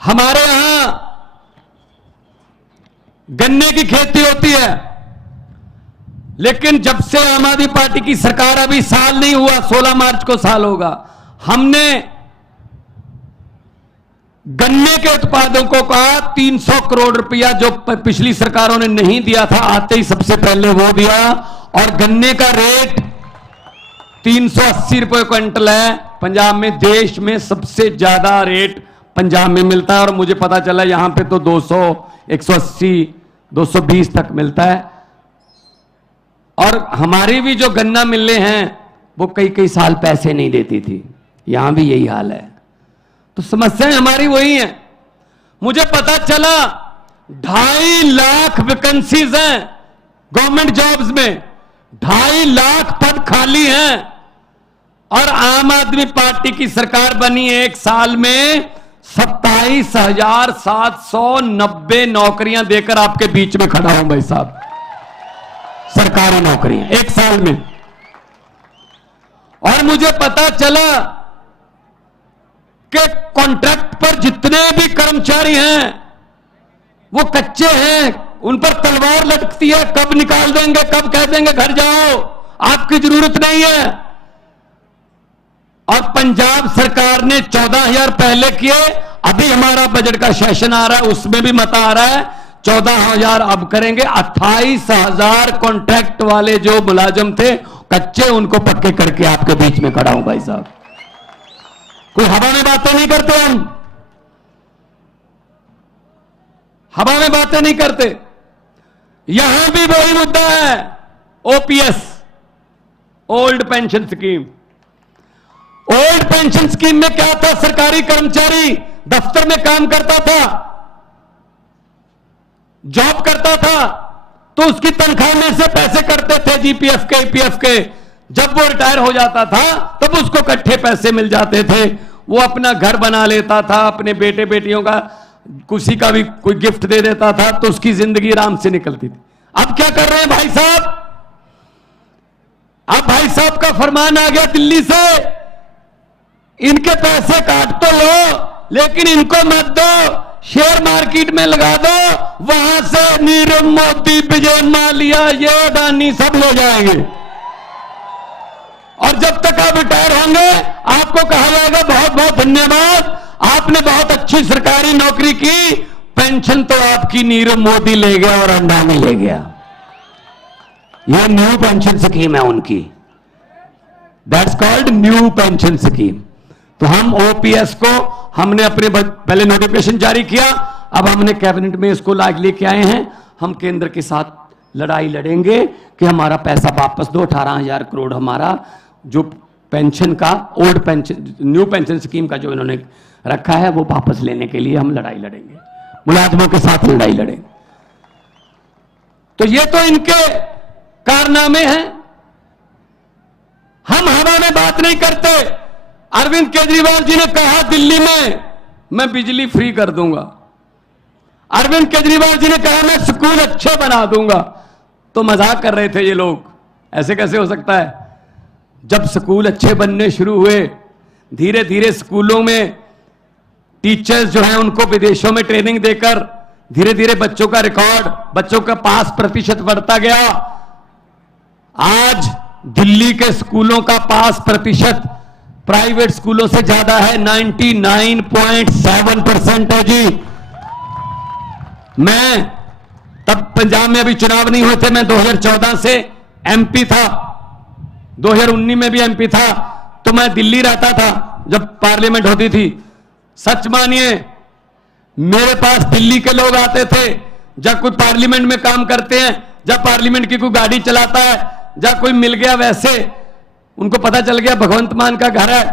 हमारे यहां गन्ने की खेती होती है, लेकिन जब से आम आदमी पार्टी की सरकार, अभी साल नहीं हुआ, 16 मार्च को साल होगा, हमने गन्ने के उत्पादकों का 300 करोड़ रुपया जो पिछली सरकारों ने नहीं दिया था, आते ही सबसे पहले वो दिया। और गन्ने का रेट 380 रुपए क्विंटल है पंजाब में। देश में सबसे ज्यादा रेट पंजाब में मिलता है, और मुझे पता चला यहां पे तो 200, 180, 220 तक मिलता है। और हमारी भी जो गन्ना मिलने हैं वो कई कई साल पैसे नहीं देती थी, यहां भी यही हाल है। तो समस्याएं हमारी वही हैं। मुझे पता चला 2.5 लाख वैकेंसीज हैं गवर्नमेंट जॉब्स में, 2.5 लाख पद खाली हैं, और आम आदमी पार्टी की सरकार बनी एक साल में 27,790 नौकरियां देकर आपके बीच में खड़ा हूं भाई साहब, सरकारी नौकरियां एक साल में। और मुझे पता चला कि कॉन्ट्रैक्ट पर जितने भी कर्मचारी हैं वो कच्चे हैं, उन पर तलवार लटकती है, कब निकाल देंगे, कब कह देंगे घर जाओ, आपकी जरूरत नहीं है। और पंजाब सरकार ने 14,000 पहले किए, अभी हमारा बजट का सेशन आ रहा है, उसमें भी मता आ रहा है 14,000 अब करेंगे। 28,000 कॉन्ट्रैक्ट वाले जो मुलाजिम थे कच्चे, उनको पक्के करके आपके बीच में खड़ा हूं भाई साहब। कोई हवा में बातें नहीं करते, हम हवा में बातें नहीं करते। यहां भी वही मुद्दा है, OPS, old pension scheme. Old pension scheme में क्या था, सरकारी कर्मचारी दफ्तर में काम करता था, जॉब करता था, तो उसकी तनख्वाह में से पैसे करते थे जीपीएफ के, ईपीएफ के। जब वो रिटायर हो जाता था तब उसको इकट्ठे पैसे मिल जाते थे, वो अपना घर बना लेता था, अपने बेटे बेटियों का किसी का भी कोई गिफ्ट दे देता था, तो उसकी जिंदगी आराम से निकलती थी। अब क्या कर रहे हैं भाई साहब, अब भाई साहब का फरमान आ गया दिल्ली से, इनके पैसे काट तो लो लेकिन इनको मत दो, शेयर मार्केट में लगा दो, वहां से नीरव मोदी, विजय माल्या, ये अडानी सब ले जाएंगे। और जब तक आप रिटायर होंगे आपको कहा जाएगा बहुत बहुत धन्यवाद, आपने बहुत अच्छी सरकारी नौकरी की, पेंशन तो आपकी नीरव मोदी ले गया और अडानी ले गया। यह न्यू पेंशन स्कीम है उनकी, that's called new pension scheme. तो हम ओपीएस को हमने अपने पहले नोटिफिकेशन जारी किया, अब हमने कैबिनेट में इसको लेके आए हैं। हम केंद्र के साथ लड़ाई लड़ेंगे कि हमारा पैसा वापस दो। 18,000 करोड़ हमारा जो पेंशन का, old pension, new pension scheme का जो इन्होंने रखा है, वो वापस लेने के लिए हम लड़ाई लड़ेंगे, मुलाजमों के साथ लड़ाई लड़ेंगे। तो ये तो इनके कारनामे हैं। हम हवा में बात नहीं करते। अरविंद केजरीवाल जी ने कहा दिल्ली में मैं बिजली फ्री कर दूंगा, अरविंद केजरीवाल जी ने कहा मैं स्कूल अच्छे बना दूंगा। तो मजाक कर रहे थे ये लोग, ऐसे कैसे हो सकता है। जब स्कूल अच्छे बनने शुरू हुए, धीरे धीरे स्कूलों में टीचर्स जो हैं उनको विदेशों में ट्रेनिंग देकर धीरे धीरे बच्चों का रिकॉर्ड, बच्चों का पास प्रतिशत बढ़ता गया। आज दिल्ली के स्कूलों का पास प्रतिशत प्राइवेट स्कूलों से ज्यादा है, 99.7% है जी। मैं तब पंजाब में अभी चुनाव नहीं हुए थे, मैं 2014 से एमपी था, 2019 में भी एमपी था, तो मैं दिल्ली रहता था जब पार्लियामेंट होती थी। सच मानिए मेरे पास दिल्ली के लोग आते थे, जब कोई पार्लियामेंट में काम करते हैं, जब पार्लियामेंट की कोई गाड़ी चलाता है, जब कोई मिल गया, वैसे उनको पता चल गया भगवंत मान का घर है,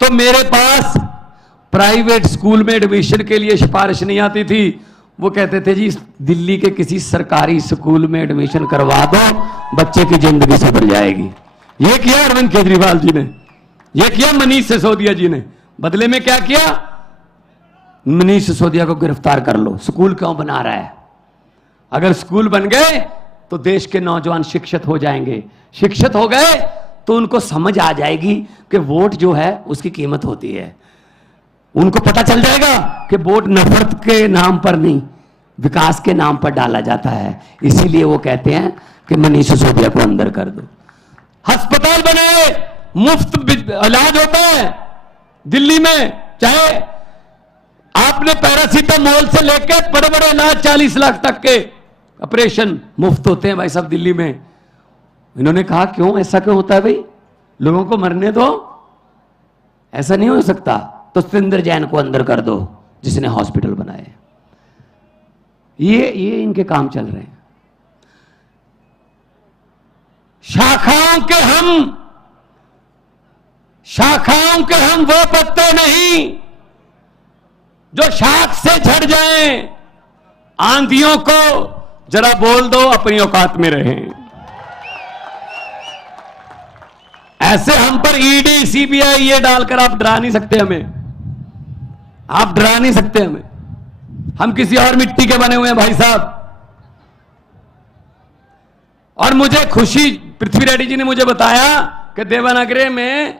तो मेरे पास प्राइवेट स्कूल में एडमिशन के लिए सिफारिश नहीं आती थी। वो कहते थे जी दिल्ली के किसी सरकारी स्कूल में एडमिशन करवा दो, बच्चे की जिंदगी सुधर जाएगी। ये किया अरविंद केजरीवाल जी ने, ये किया मनीष सिसोदिया जी ने। बदले में क्या किया, मनीष सिसोदिया को गिरफ्तार कर लो, स्कूल क्यों बना रहा है। अगर स्कूल बन गए तो देश के नौजवान शिक्षित हो जाएंगे, शिक्षित हो गए तो उनको समझ आ जाएगी कि वोट जो है उसकी कीमत होती है। उनको पता चल जाएगा कि वोट नफरत के नाम पर नहीं, विकास के नाम पर डाला जाता है। इसीलिए वो कहते हैं कि मनीष सिसोदिया को अंदर कर दो। अस्पताल बनाए, मुफ्त इलाज होता है दिल्ली में, चाहे आपने पैरासीटामोल से लेकर बड़े बड़े इलाज 40 लाख तक के ऑपरेशन मुफ्त होते हैं भाई साहब दिल्ली में। इन्होंने कहा क्यों, ऐसा क्यों होता है भाई, लोगों को मरने दो, ऐसा नहीं हो सकता। तो सतेंद्र जैन को अंदर कर दो जिसने हॉस्पिटल बनाए। ये इनके काम चल रहे हैं। शाखाओं के हम वो पत्ते नहीं जो शाख से झड़ जाएं। आंधियों को जरा बोल दो अपनी औकात में रहें। ऐसे हम पर ईडी सीबीआई ये डालकर आप डरा नहीं सकते हमें, आप डरा नहीं सकते हमें। हम किसी और मिट्टी के बने हुए हैं भाई साहब। और मुझे खुशी, पृथ्वी रेड्डी जी ने मुझे बताया कि देवनागरी में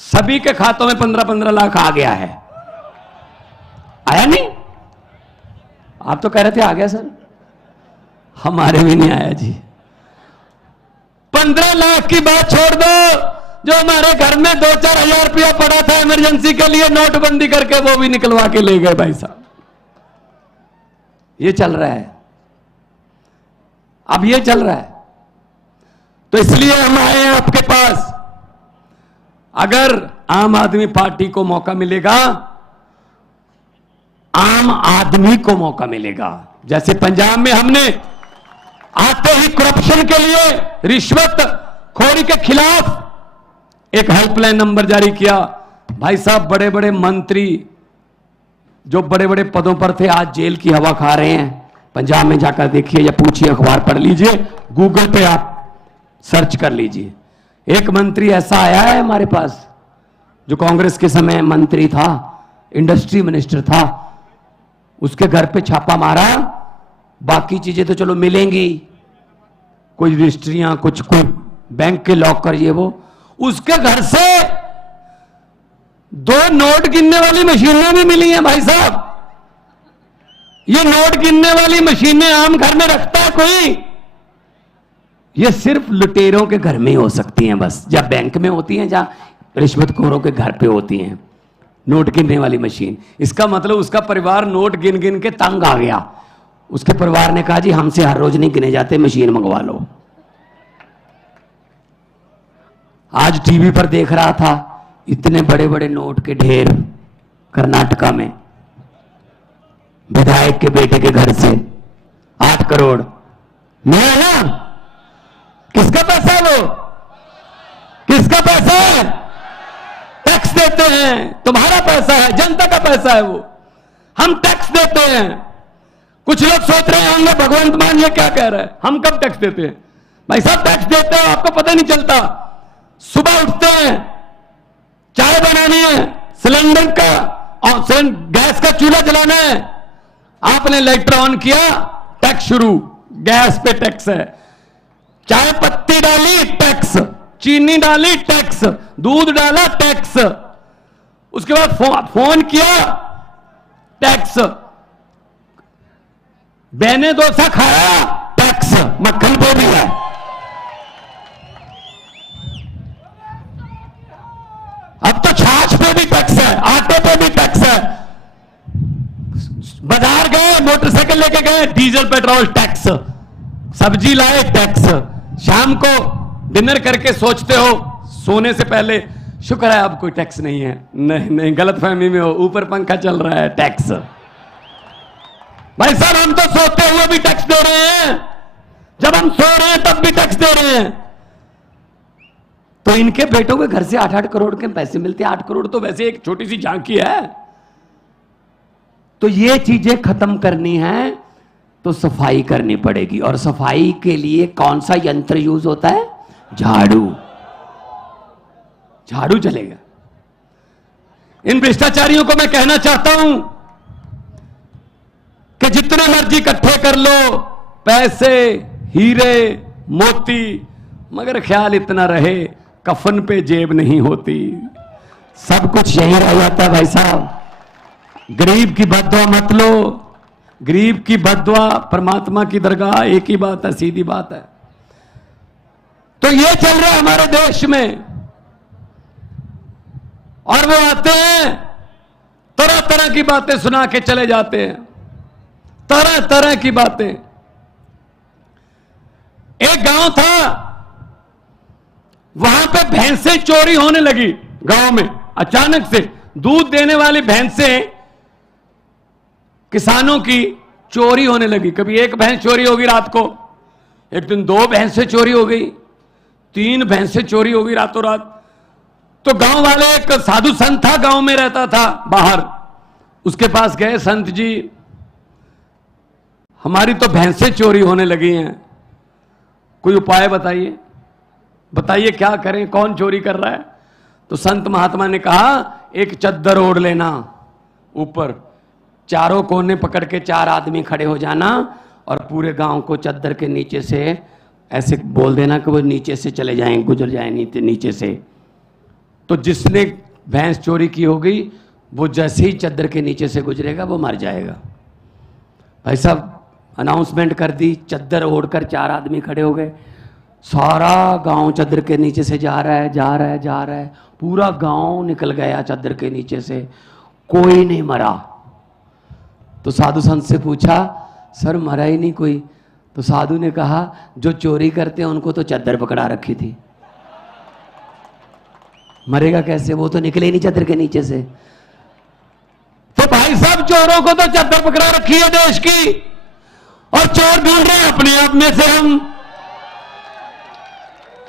सभी के खातों में 15-15 लाख आ गया है। आया नहीं? आप तो कह रहे थे आ गया सर, हमारे भी नहीं आया जी। 15 लाख की बात छोड़ दो, जो हमारे घर में 2-4 हजार रुपया पड़ा था इमरजेंसी के लिए, नोटबंदी करके वो भी निकलवा के ले गए भाई साहब। ये चल रहा है, अब ये चल रहा है। तो इसलिए हम आए हैं आपके पास। अगर आम आदमी पार्टी को मौका मिलेगा, आम आदमी को मौका मिलेगा। जैसे पंजाब में हमने आते ही करप्शन के लिए, रिश्वत खोरी के खिलाफ एक हेल्पलाइन नंबर जारी किया। भाई साहब बड़े बड़े मंत्री जो बड़े बड़े पदों पर थे आज जेल की हवा खा रहे हैं। पंजाब में जाकर देखिए या पूछिए, अखबार पढ़ लीजिए, गूगल पे आप सर्च कर लीजिए। एक मंत्री ऐसा आया है हमारे पास जो कांग्रेस के समय मंत्री था, इंडस्ट्री मिनिस्टर था, उसके घर पे छापा मारा। बाकी चीजें तो चलो मिलेंगी, कोई रजिस्ट्रियां, कुछ कोई बैंक के लॉकर, ये वो। उसके घर से 2 नोट गिनने वाली मशीनें भी मिली हैं भाई साहब। ये नोट गिनने वाली मशीनें आम घर में रखता है कोई? ये सिर्फ लुटेरों के घर में ही हो सकती हैं बस, या बैंक में होती हैं, या रिश्वतखोरों के घर पे होती हैं नोट गिनने वाली मशीन। इसका मतलब उसका परिवार नोट गिन गिन के तंग आ गया। उसके परिवार ने कहा जी हमसे हर रोज नहीं गिने जाते, मशीन मंगवा लो। आज टीवी पर देख रहा था, इतने बड़े बड़े नोट के ढेर कर्नाटका में, विधायक के बेटे के घर से 8 करोड़। मैं ना, किसका पैसा है वो? किसका पैसा है? टैक्स देते हैं, तुम्हारा पैसा है, जनता का पैसा है वो। हम टैक्स देते हैं। कुछ लोग सोच रहे होंगे भगवंत मान ये क्या कह रहा है, हम कब टैक्स देते हैं? भाई साहब टैक्स देते हैं, आपको पता नहीं चलता। सुबह उठते हैं, चाय बनानी है, सिलेंडर का गैस का चूल्हा जलाना है, आपने लाइटर ऑन किया, टैक्स शुरू, गैस पे टैक्स है। चाय पत्ती डाली, टैक्स, चीनी डाली, टैक्स, दूध डाला, टैक्स, उसके बाद फोन किया, टैक्स, बेने डोसा खाया, टैक्स, मक्खन पे भी है। अब तो छाछ पे भी टैक्स है, आटे पे भी टैक्स है। बाजार गए, मोटरसाइकिल लेके गए, डीजल पेट्रोल टैक्स, सब्जी लाए टैक्स। शाम को डिनर करके सोचते हो सोने से पहले, शुक्र है अब कोई टैक्स नहीं है। नहीं नहीं, गलतफहमी में हो, ऊपर पंखा चल रहा है, टैक्स। भाई साहब हम तो सोते हुए भी टैक्स दे रहे हैं, जब हम सो रहे हैं तब भी टैक्स दे रहे हैं। तो इनके बेटों के घर से 8-8 करोड़ के पैसे मिलते हैं। 8 करोड़ तो वैसे एक छोटी सी झांकी है। तो ये चीजें खत्म करनी है तो सफाई करनी पड़ेगी। और सफाई के लिए कौन सा यंत्र यूज होता है? झाड़ू। झाड़ू चलेगा। इन भ्रष्टाचारियों को मैं कहना चाहता हूं कि जितने मर्जी इकट्ठे कर लो पैसे, हीरे, मोती, मगर ख्याल इतना रहे कफन पे जेब नहीं होती। सब कुछ यहीं रह जाता है भाई साहब। गरीब की बद्दुआ मत लो, गरीब की बद्दुआ परमात्मा की दरगाह, एक ही बात है, सीधी बात है। तो ये चल रहा है हमारे देश में, और वो आते हैं तरह तरह की बातें सुना के चले जाते हैं, तरह तरह की बातें। एक गांव था, वहां पे भैंसें चोरी होने लगी गांव में, अचानक से दूध देने वाली भैंसें किसानों की चोरी होने लगी। कभी एक भैंस चोरी होगी रात को, एक दिन 2 भैंसें चोरी हो गई, 3 भैंसें चोरी हो गई रातों रात। तो गांव वाले, एक साधु संत था, गांव में रहता था बाहर, उसके पास गए, संत जी हमारी तो भैंसें चोरी होने लगी हैं, कोई उपाय बताइए, बताइए क्या करें, कौन चोरी कर रहा है। तो संत महात्मा ने कहा, एक चद्दर ओढ़ लेना ऊपर, चारों कोने पकड़ के 4 आदमी खड़े हो जाना, और पूरे गांव को चद्दर के नीचे से ऐसे बोल देना कि वो नीचे से चले जाएं, गुजर जाएं नीचे से। तो जिसने भैंस चोरी की होगी वो जैसे ही चद्दर के नीचे से गुजरेगा वो मर जाएगा। भाई साहब अनाउंसमेंट कर दी, चद्दर ओढ़कर 4 आदमी खड़े हो गए, सारा गांव चद्दर के नीचे से जा रहा है, जा रहा है, जा रहा है, पूरा गांव निकल गया चद्दर के नीचे से, कोई नहीं मरा। तो साधु संत से पूछा, सर मरा ही नहीं कोई? तो साधु ने कहा, जो चोरी करते हैं उनको तो चद्दर पकड़ा रखी थी, मरेगा कैसे, वो तो निकले ही नहीं चद्दर के नीचे से। तो भाई साहब चोरों को तो चद्दर पकड़ा रखी है देश की, और चोर ढूंढ रहे हैं अपने आप में से हम।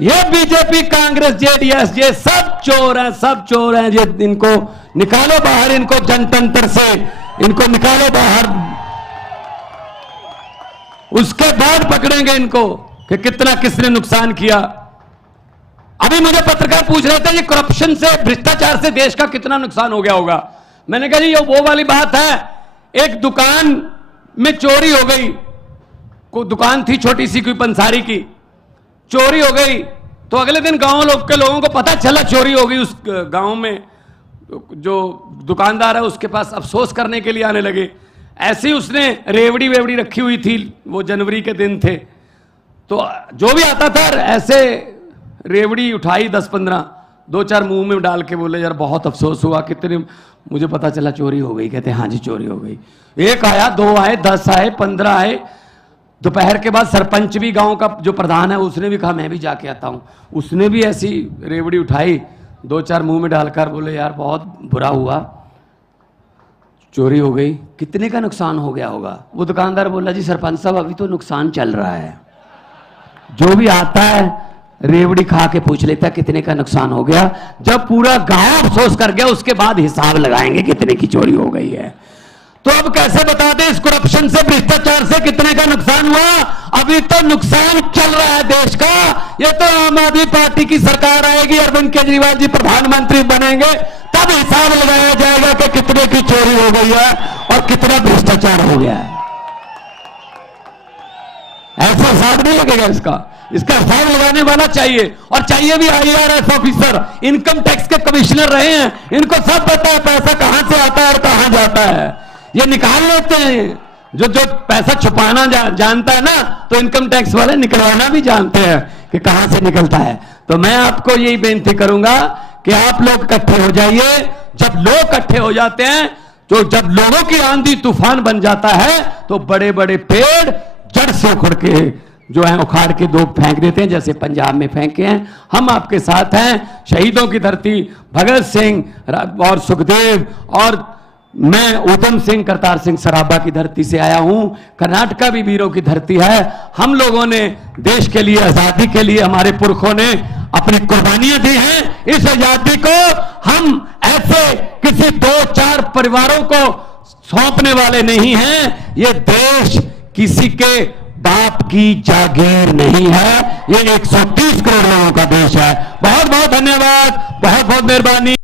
ये बीजेपी, कांग्रेस, जेडीएस, ये सब चोर हैं, सब चोर हैं। ये इनको निकालो बाहर, इनको जनतंत्र से इनको निकालो बाहर, उसके बाद पकड़ेंगे इनको कि कितना किसने नुकसान किया। अभी मुझे पत्रकार पूछ रहे थे, ये करप्शन से, भ्रष्टाचार से देश का कितना नुकसान हो गया होगा। मैंने कहा जी ये वो वाली बात है, एक दुकान में चोरी हो गई, कोई दुकान थी छोटी सी, कोई पंसारी की, चोरी हो गई। तो अगले दिन गांव के लोगों को पता चला चोरी हो गई, उस गांव में जो दुकानदार है उसके पास अफसोस करने के लिए आने लगे। ऐसे ही उसने रेवड़ी वेवड़ी रखी हुई थी, वो जनवरी के दिन थे, तो जो भी आता था ऐसे रेवड़ी उठाई 10-15, 2-4 मुंह में डाल के बोले यार बहुत अफसोस हुआ, कितने मुझे पता चला चोरी हो गई। कहते हाँ जी चोरी हो गई। 1 आया, 2 आए, 10 आए, 15 आए। दोपहर के बाद सरपंच भी, गांव का जो प्रधान है, उसने भी कहा मैं भी जाके आता हूं। उसने भी ऐसी रेवड़ी उठाई, 2-4 मुंह में डालकर बोले यार बहुत बुरा हुआ, चोरी हो गई। कितने का नुकसान हो गया होगा? वो दुकानदार बोला जी सरपंच साहब अभी तो नुकसान चल रहा है, जो भी आता है रेवड़ी खा के पूछ लेता कितने का नुकसान हो गया। जब पूरा गांव अफसोस कर गया उसके बाद हिसाब लगाएंगे कितने की चोरी हो गई है। तो अब कैसे बता दें इस करप्शन से, भ्रष्टाचार से कितने का नुकसान हुआ? अभी तो नुकसान चल रहा है देश का। ये तो आम आदमी पार्टी की सरकार आएगी, अरविंद केजरीवाल जी प्रधानमंत्री बनेंगे, तब हिसाब लगाया जाएगा कि कितने की चोरी हो गई है और कितना भ्रष्टाचार हो गया है। ऐसा हिसाब नहीं लगेगा इसका हिसाब लगाने वाला चाहिए, और चाहिए भी IRS ऑफिसर, इनकम टैक्स के कमिश्नर रहे हैं, इनको सब पता है पैसा कहां से आता है और कहां जाता है। ये निकाल लेते हैं, जो पैसा छुपाना जानता है ना, तो इनकम टैक्स वाले निकलवाना भी जानते हैं कि कहां से निकलता है। तो मैं आपको यही बेनती करूंगा कि आप लोग इकट्ठे हो जाइए। जब लोग इकट्ठे हो जाते हैं, तो जब लोगों की आंधी तूफान बन जाता है, तो बड़े बड़े पेड़ जड़ से उखड़ के जो है उखाड़ के दो फेंक देते हैं, जैसे पंजाब में फेंके हैं। हम आपके साथ हैं। शहीदों की धरती, भगत सिंह और सुखदेव, और मैं ऊधम सिंह, करतार सिंह सराभा की धरती से आया हूं। कर्नाटका भी वीरों की धरती है। हम लोगों ने देश के लिए, आजादी के लिए हमारे पुरखों ने अपनी कुर्बानियां दी हैं। इस आजादी को हम ऐसे किसी 2-4 परिवारों को सौंपने वाले नहीं हैं। ये देश किसी के बाप की जागीर नहीं है, ये 130 करोड़ लोगों का देश है। बहुत बहुत धन्यवाद, बहुत बहुत मेहरबानी।